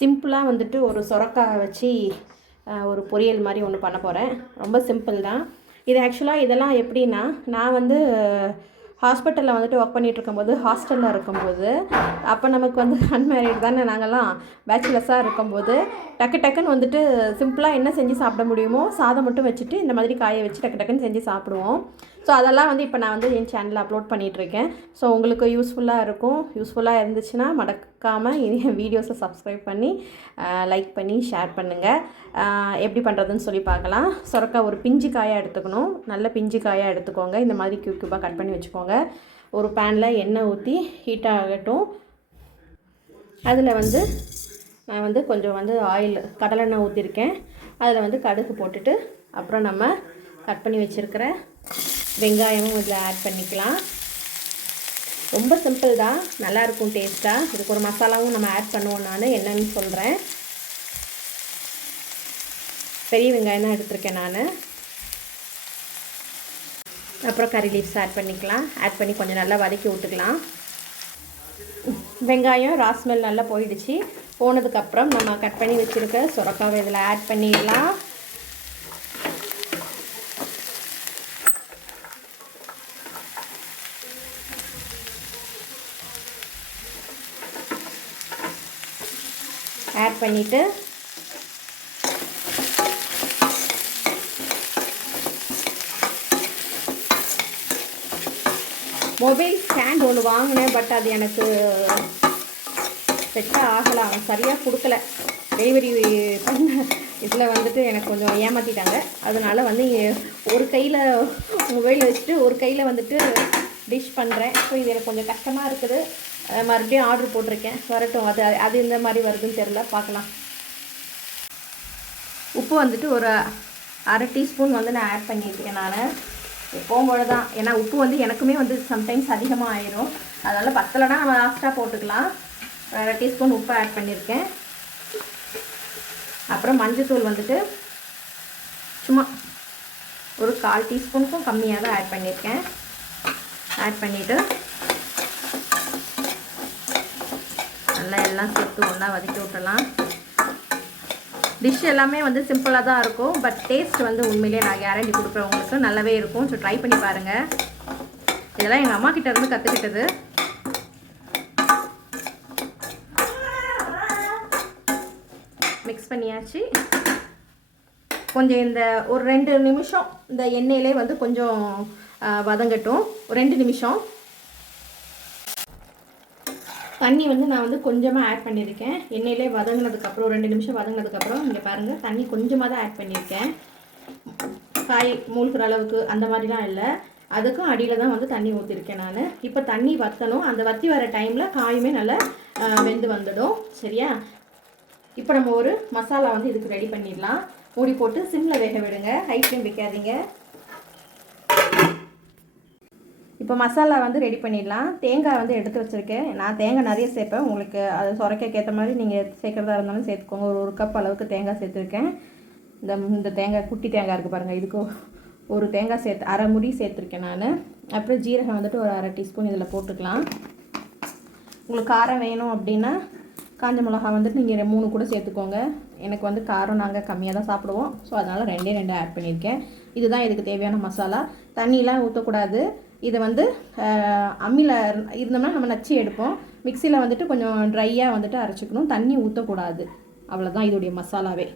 சிம்பிளாக வந்துட்டு ஒரு சொரக்காய் வச்சு ஒரு பொரியல் மாதிரி ஒன்று பண்ண போகிறேன் ரொம்ப சிம்பிள் தான். இது ஆக்சுவலாக இதெல்லாம் எப்படின்னா நான் வந்து ஹாஸ்பிட்டலில் வந்துட்டு ஒர்க் பண்ணிகிட்ருக்கும்போது ஹாஸ்டலில் இருக்கும்போது அப்போ நமக்கு வந்து அன்மேரிட் தானே நாங்கள்லாம் பேச்சுலர்ஸாக இருக்கும்போது டக்கு டக்குன்னு வந்துட்டு சிம்பிளாக என்ன செஞ்சு சாப்பிட முடியுமோ சாதம் மட்டும் வச்சுட்டு இந்த மாதிரி காய வச்சு டக்கு டக்குன்னு செஞ்சு சாப்பிடுவோம். ஸோ அதெல்லாம் வந்து இப்போ நான் வந்து என் சேனலில் அப்லோட் பண்ணிகிட்ருக்கேன் ஸோ உங்களுக்கு யூஸ்ஃபுல்லாக இருக்கும். யூஸ்ஃபுல்லாக இருந்துச்சுன்னா மறக்காமல் என் வீடியோஸை சப்ஸ்கிரைப் பண்ணி லைக் பண்ணி ஷேர் பண்ணுங்கள் எப்படி பண்ணுறதுன்னு சொல்லி பார்க்கலாம். சொரக்காய் ஒரு பிஞ்சு காயாக எடுத்துக்கணும். நல்ல பிஞ்சு காயாக எடுத்துக்கோங்க. இந்த மாதிரி க்யூ க்யூபாக கட் பண்ணி வச்சுக்கோங்க. ஒரு பேனில் எண்ணெய் ஊற்றி ஹீட் ஆகட்டும். அதில் வந்து நான் வந்து கொஞ்சம் வந்து ஆயில் கடலெண்ணெய் ஊற்றிருக்கேன் அதில் வந்து கடுகு போட்டுட்டு அப்புறம் நம்ம கட் பண்ணி வச்சுருக்கிற வெங்காயமும் இதில் ஆட் பண்ணிக்கலாம். ரொம்ப சிம்பிள் தான். நல்லாயிருக்கும் டேஸ்ட்டாக இதுக்கு ஒரு மசாலாவும் நம்ம ஆட் பண்ணுவோம் நான். என்னன்னு சொல்கிறேன் பெரிய வெங்காயம் தான் எடுத்திருக்கேன் நான். அப்புறம் கறி லீவ்ஸ் ஆட் பண்ணிக்கலாம். ஆட் பண்ணி கொஞ்சம் நல்லா வதக்கி விட்டுக்கலாம். வெங்காயம் ராஸ்மெல் நல்லா போயிடுச்சு. போனதுக்கப்புறம் நம்ம கட் பண்ணி வச்சுருக்க சுரக்காவை இதில் ஆட் பண்ணிடலாம். ஆட் பண்ணிவிட்டு மொபைல் ஸ்டாண்ட் ஒன்று வாங்கினேன் பட் அது எனக்கு செட்டாக ஆகலை. அவன் சரியாக கொடுக்கல. டெலிவரி பண்ண இதில் வந்துட்டு எனக்கு கொஞ்சம் ஏமாற்றிட்டாங்க அதனால் வந்து ஒரு கையில் மொபைல் வச்சுட்டு ஒரு கையில் வந்துட்டு டிஷ் பண்ணுறேன் ஸோ இது எனக்கு கொஞ்சம் கஷ்டமாக இருக்குது. மறுபடியும் ஆர்டர் போட்டிருக்கேன். வரட்டும். அது அது இந்த மாதிரி வருதுன்னு தெரில பார்க்கலாம். உப்பு வந்துட்டு ஒரு அரை டீஸ்பூன் வந்து நான் ஆட் பண்ணியிருக்கேன் நான். எப்பவும் போல தான் ஏன்னா உப்பு வந்து எனக்குமே வந்து சம்டைம்ஸ் அதிகமாக ஆயிரும் அதனால் பத்தலைனா நம்ம லாஸ்ட்டாக போட்டுக்கலாம். அரை டீஸ்பூன் உப்பு ஆட் பண்ணியிருக்கேன். அப்புறம் மஞ்சத்தூள் வந்துட்டு சும்மா ஒரு கால் டீஸ்பூனுக்கும் கம்மியாக தான் ஆட் பண்ணியிருக்கேன். ஆட் பண்ணிவிட்டு நல்லா எல்லாம் சேர்த்து ஒன்றா வதக்கி விட்டலாம் டிஷ் எல்லாமே வந்து சிம்பிளாக தான் இருக்கும். பட் டேஸ்ட் வந்து உண்மையிலேயே நான் கேரண்டி கொடுக்குறவங்களுக்கு நல்லாவே இருக்கும். ஸோ ட்ரை பண்ணி பாருங்கள் இதெல்லாம் எங்கள் அம்மா கிட்ட இருந்து கற்றுக்கிட்டது மிக்ஸ் பண்ணியாச்சு. கொஞ்சம் இந்த ஒரு ரெண்டு நிமிஷம் இந்த எண்ணெயிலே வந்து கொஞ்சம் வதங்கட்டும். ரெண்டு நிமிஷம். தண்ணி வந்து நான் வந்து கொஞ்சமாக ஆட் பண்ணியிருக்கேன். எண்ணெயிலே வதங்கினதுக்கப்புறம் ரெண்டு நிமிஷம் வதங்கினதுக்கப்புறம் இங்கே பாருங்கள் தண்ணி கொஞ்சமாக தான் ஆட் பண்ணியிருக்கேன். காய் மூழ்கிற அளவுக்கு அந்த மாதிரிலாம் இல்லை. அதுக்கும் அடியில் தான் வந்து தண்ணி ஊற்றிருக்கேன் நான். இப்போ தண்ணி வற்றணும் அந்த வற்றி வர டைமில் காயுமே நல்லா வெந்து வந்துடும் சரியா? இப்போ நம்ம ஒரு மசாலா வந்து இதுக்கு ரெடி பண்ணிடலாம். மூடி போட்டு சிம்மில் வேக விடுங்க. ஹை ஃப்ளேம் வைக்காதீங்க. இப்போ மசாலா வந்து ரெடி பண்ணிடலாம். தேங்காய் வந்து எடுத்து வச்சுருக்கேன். நான் தேங்காய் நிறைய சேர்ப்பேன். உங்களுக்கு அது சுரைக்க ஏற்ற மாதிரி நீங்கள் சேர்க்குறதா இருந்தாலும் சேர்த்துக்கோங்க. ஒரு ஒரு கப் அளவுக்கு தேங்காய் சேர்த்துருக்கேன். இந்த இந்த தேங்காய் குட்டி தேங்காய் இருக்குது பாருங்கள் இதுக்கு ஒரு தேங்காய் சேர்த்து அரை முடி சேர்த்துருக்கேன் நான். அப்புறம் ஜீரகம் வந்துட்டு ஒரு அரை டீஸ்பூன் இதில் போட்டுக்கலாம். உங்களுக்கு காரம் வேணும் அப்படின்னா காஞ்ச மிளகா வந்துட்டு நீங்கள் மூணு கூட சேர்த்துக்கோங்க. எனக்கு வந்து காரம் நாங்கள் கம்மியாக தான் சாப்பிடுவோம். ஸோ அதனால் ரெண்டே ரெண்டு ஆட் பண்ணியிருக்கேன். இதுதான் இதுக்கு தேவையான மசாலா. தண்ணியெலாம் ஊற்றக்கூடாது இதை வந்து அம்மியில் இருந்தோம்னா நம்ம நச்சு எடுப்போம். மிக்சியில் வந்துட்டு கொஞ்சம் ட்ரையாக வந்துட்டு அரைச்சிக்கணும். தண்ணி ஊற்றக்கூடாது அவ்வளோதான் இதோடைய மசாலாவே.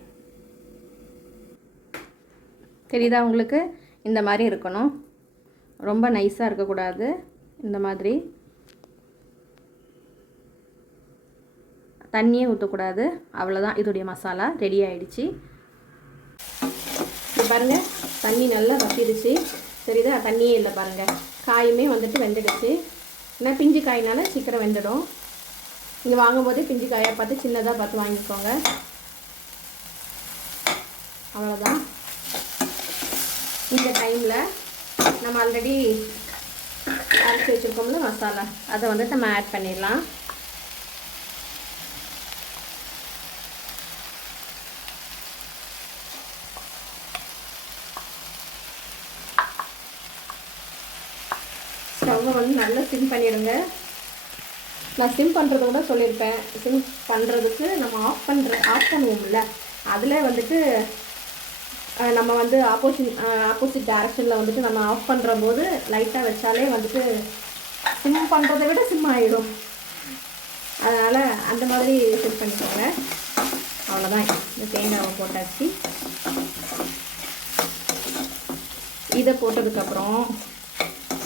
தெரியுதா உங்களுக்கு? இந்த மாதிரி இருக்கணும். ரொம்ப நைஸாக இருக்கக்கூடாது. இந்த மாதிரி. தண்ணியே ஊற்றக்கூடாது அவ்வளோதான் இதோடைய மசாலா. ரெடி ஆகிடுச்சி பாருங்கள் தண்ணி நல்லா வத்திடுச்சு சரிதா தண்ணியே இல்லை பாருங்கள் காயுமே வந்துட்டு வெந்துடுச்சு. ஏன்னா பிஞ்சு காயினால் சீக்கிரம் வெந்துடும். நீங்கள் வாங்கும்போதே பிஞ்சு காயாக பார்த்து சின்னதாக பார்த்து வாங்கிக்கோங்க. அவ்வளோதான் இந்த டைமில் நம்ம ஆல்ரெடி அரைச்சி வச்சுருக்கோம்ல மசாலா. அதை வந்துட்டு நம்ம ஆட் பண்ணிடலாம். ஸ்டவ்வை வந்து நல்லா சிம் பண்ணிடுங்க நான் சிம் பண்ணுறது கூட சொல்லியிருப்பேன். சிம் பண்ணுறதுக்கு நம்ம ஆஃப் பண்ணுற ஆஃப் பண்ணுவோம்ல. அதில் வந்துட்டு நம்ம வந்து ஆப்போசிட் ஆப்போசிட் டேரக்ஷனில் வந்துட்டு நம்ம ஆஃப் பண்ணுற போது லைட்டாக வச்சாலே வந்துட்டு சிம் பண்ணுறதை விட சிம் ஆகிடும் அதனால் அந்த மாதிரி செட் பண்ணிக்கோங்க. அவ்வளோதான் இந்த தேங்காவை போட்டாச்சு. இதை போட்டதுக்கப்புறம்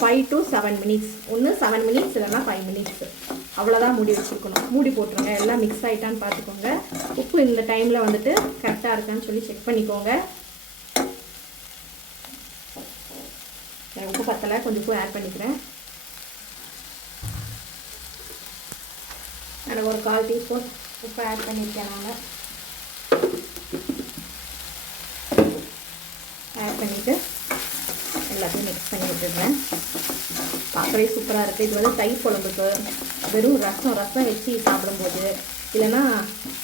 ஃபைவ் டு செவன் மினிட்ஸ் ஒன்று செவன் மினிட்ஸ் இல்லைன்னா ஃபைவ் மினிட்ஸ் அவ்வளோதான் மூடி வச்சுருக்கணும். மூடி போட்டுருங்க. எல்லாம் மிக்ஸ் ஆகிட்டான்னு பார்த்துக்கோங்க. உப்பு இந்த டைமில் வந்துட்டு கரெக்டாக இருக்கான்னு சொல்லி செக் பண்ணிக்கோங்க. எனக்கு உப்பு பத்தலை கொஞ்சம் உப்பு ஆட் பண்ணிக்கிறேன். அதில் ஒரு கால் டீஸ்பூன் உப்பு ஆட் பண்ணியிருக்கேன் நாங்கள் ஆட் பண்ணிவிட்டு எல்லாத்தையும் மிக்ஸ் பண்ணி விட்டுடுறேன் பார்க்கவே சூப்பராக இருக்குது இது வந்து தயிர் குழம்புக்கு வெறும் ரசம் ரசம் வச்சு சாப்பிடும்போது இல்லைன்னா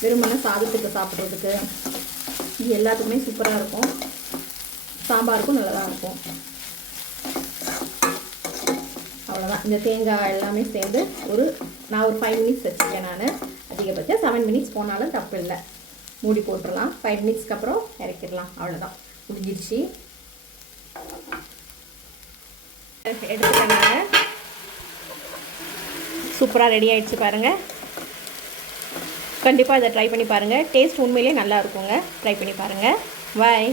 வெறுமனே சாதத்துக்கு சாப்பிட்றதுக்கு இது எல்லாத்துக்குமே சூப்பராக இருக்கும். சாம்பாருக்கும் நல்லதாக இருக்கும். அவ்வளோதான் இந்த தேங்காய் எல்லாமே சேர்ந்து ஒரு நான் ஒரு ஃபைவ் மினிட்ஸ் வச்சுருக்கேன் நான். அதிகபட்சம் செவன் மினிட்ஸ் போனாலும் தப்பு இல்லை. மூடி போட்டுடலாம். ஃபைவ் மினிட்ஸ்க்கு அப்புறம் இறக்கிடலாம். அவ்வளோதான் முடிஞ்சிருச்சு எடுத்துட்டேன் நான் சூப்பராக ரெடி ஆகிடுச்சு பாருங்கள் கண்டிப்பாக இதை ட்ரை பண்ணி பாருங்கள் டேஸ்ட் உண்மையிலே நல்லா இருக்குங்க. ட்ரை பண்ணி பாருங்கள் பாய்